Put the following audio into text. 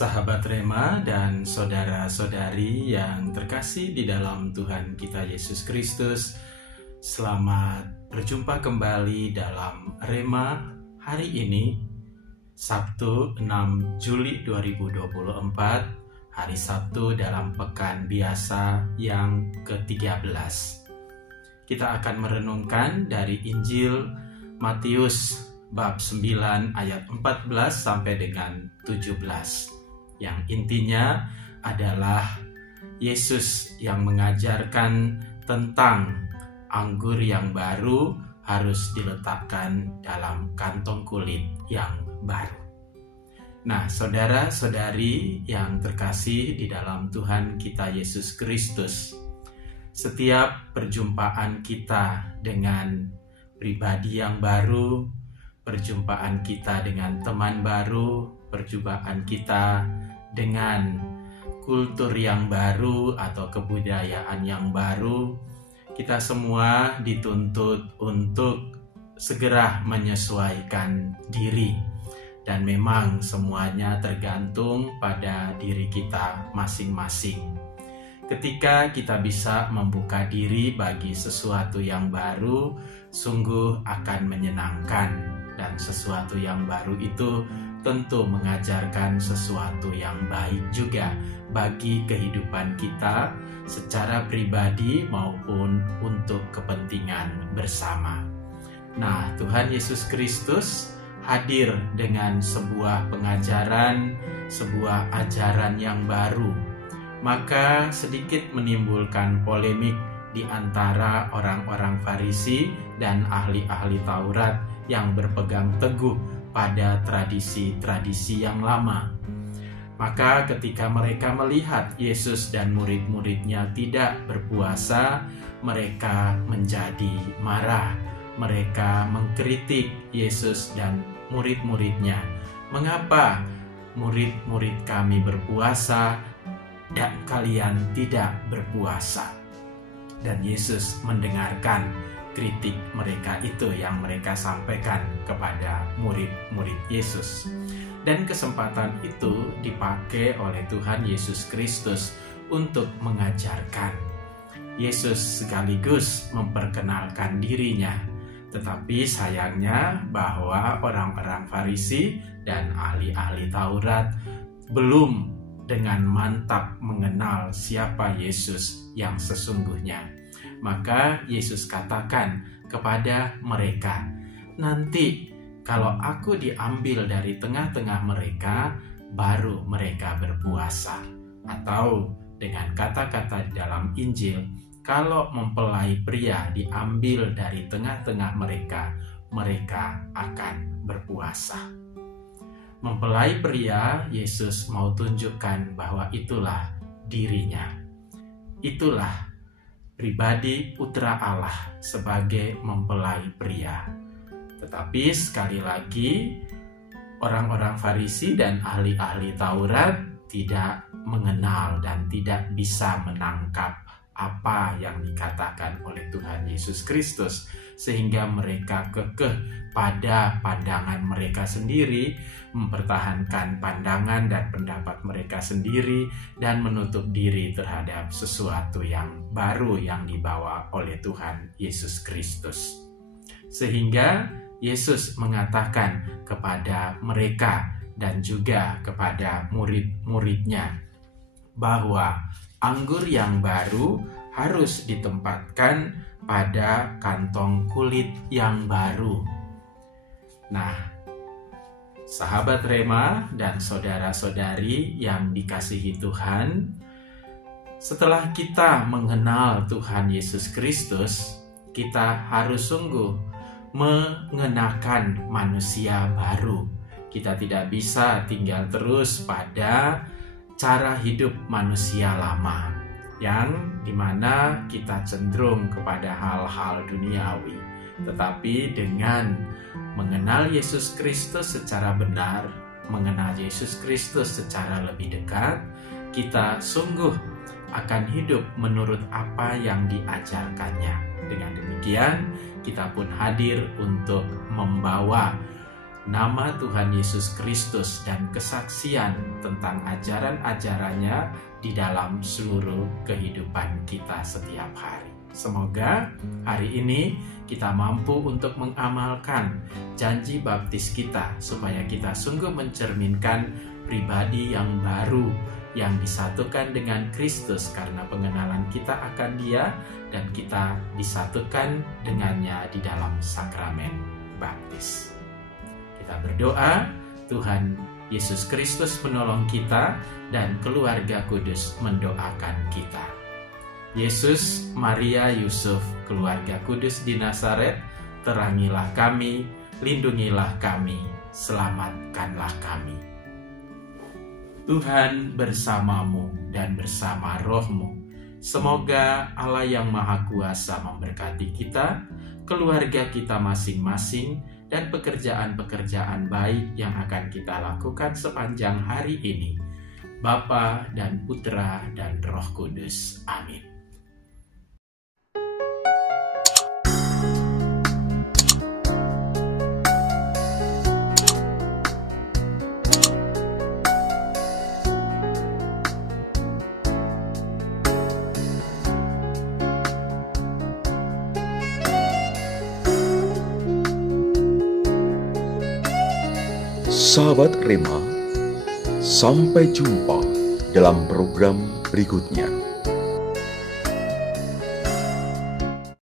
Sahabat Rema dan saudara-saudari yang terkasih di dalam Tuhan kita Yesus Kristus, selamat berjumpa kembali dalam Rema hari ini, Sabtu 6 Juli 2024, hari Sabtu dalam pekan biasa yang ke-13. Kita akan merenungkan dari Injil Matius bab 9 ayat 14 sampai dengan 17. Yang intinya adalah Yesus yang mengajarkan tentang anggur yang baru harus diletakkan dalam kantong kulit yang baru. Nah, saudara-saudari yang terkasih di dalam Tuhan kita Yesus Kristus, setiap perjumpaan kita dengan pribadi yang baru, perjumpaan kita dengan teman baru, perjumpaan kita dengan kultur yang baru atau kebudayaan yang baru, kita semua dituntut untuk segera menyesuaikan diri. Dan memang semuanya tergantung pada diri kita masing-masing. Ketika kita bisa membuka diri bagi sesuatu yang baru, sungguh akan menyenangkan. Dan sesuatu yang baru itu tentu mengajarkan sesuatu yang baik juga bagi kehidupan kita secara pribadi maupun untuk kepentingan bersama. Nah, Tuhan Yesus Kristus hadir dengan sebuah pengajaran, sebuah ajaran yang baru. Maka sedikit menimbulkan polemik di antara orang-orang Farisi dan ahli-ahli Taurat yang berpegang teguh pada tradisi-tradisi yang lama. Maka ketika mereka melihat Yesus dan murid-muridnya tidak berpuasa, mereka menjadi marah. Mereka mengkritik Yesus dan murid-muridnya. Mengapa murid-murid kami berpuasa dan kalian tidak berpuasa? Dan Yesus mendengarkan kritik mereka itu yang mereka sampaikan kepada murid-murid Yesus. Dan kesempatan itu dipakai oleh Tuhan Yesus Kristus untuk mengajarkan. Yesus sekaligus memperkenalkan dirinya. Tetapi sayangnya bahwa orang-orang Farisi dan ahli-ahli Taurat belum dengan mantap mengenal siapa Yesus yang sesungguhnya. Maka Yesus katakan kepada mereka, "Nanti kalau aku diambil dari tengah-tengah mereka, baru mereka berpuasa." Atau dengan kata-kata di dalam Injil, kalau mempelai pria diambil dari tengah-tengah mereka, mereka akan berpuasa. Mempelai pria, Yesus mau tunjukkan bahwa itulah dirinya. Itulah pribadi putra Allah sebagai mempelai pria. Tetapi sekali lagi, orang-orang Farisi dan ahli-ahli Taurat tidak mengenal dan tidak bisa menangkap apa yang dikatakan oleh Tuhan Yesus Kristus, sehingga mereka kekeh pada pandangan mereka sendiri, mempertahankan pandangan dan pendapat mereka sendiri, dan menutup diri terhadap sesuatu yang baru yang dibawa oleh Tuhan Yesus Kristus. Sehingga Yesus mengatakan kepada mereka dan juga kepada murid-muridnya bahwa anggur yang baru harus ditempatkan pada kantong kulit yang baru. Nah, sahabat Rema dan saudara-saudari yang dikasihi Tuhan, setelah kita mengenal Tuhan Yesus Kristus, kita harus sungguh mengenakan manusia baru. Kita tidak bisa tinggal terus pada cara hidup manusia lama, yang dimana kita cenderung kepada hal-hal duniawi. Tetapi dengan mengenal Yesus Kristus secara benar, mengenal Yesus Kristus secara lebih dekat, kita sungguh akan hidup menurut apa yang diajarkannya. Dengan demikian, kita pun hadir untuk membawa nama Tuhan Yesus Kristus dan kesaksian tentang ajaran-ajarannya di dalam seluruh kehidupan kita setiap hari. Semoga hari ini kita mampu untuk mengamalkan janji baptis kita supaya kita sungguh mencerminkan pribadi yang baru yang disatukan dengan Kristus karena pengenalan kita akan Dia dan kita disatukan dengannya di dalam sakramen baptis. Kita berdoa, Tuhan Yesus Kristus menolong kita dan keluarga kudus mendoakan kita. Yesus, Maria, Yusuf, keluarga kudus di Nazaret, terangilah kami, lindungilah kami, selamatkanlah kami. Tuhan bersamamu dan bersama rohmu. Semoga Allah yang Maha Kuasa memberkati kita, keluarga kita masing-masing, dan pekerjaan-pekerjaan baik yang akan kita lakukan sepanjang hari ini. Bapa dan Putra dan Roh Kudus. Amin. Sahabat Rema, sampai jumpa dalam program berikutnya.